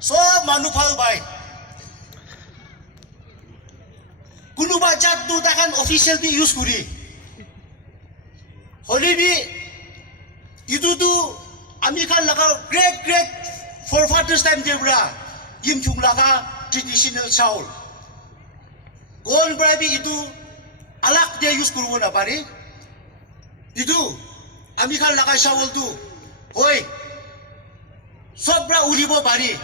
sob manu phal bai kunuba jat tu takan official bi use kuri holi bi itu tu ami kan laka great forefathers time debra yim chung laka traditional chaul gon brai bi itu alak dia use kurbo na pare itu ami kan laka chaul tu hoi sobra uribo pare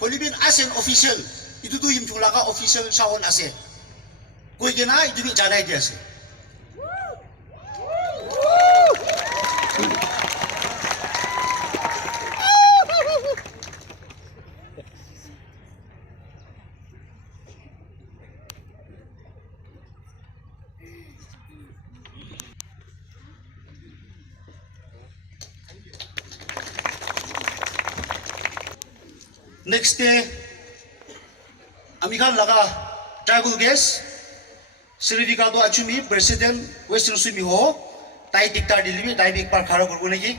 holi bin as an official itu tu yim chung laka official chaul ase koi gena itu bi janai dia ase next day amikan laga tribal guest Sri Ricardo Achumi president Western Sumi ho tai diktar dilibi tai dik par kharo korbo naki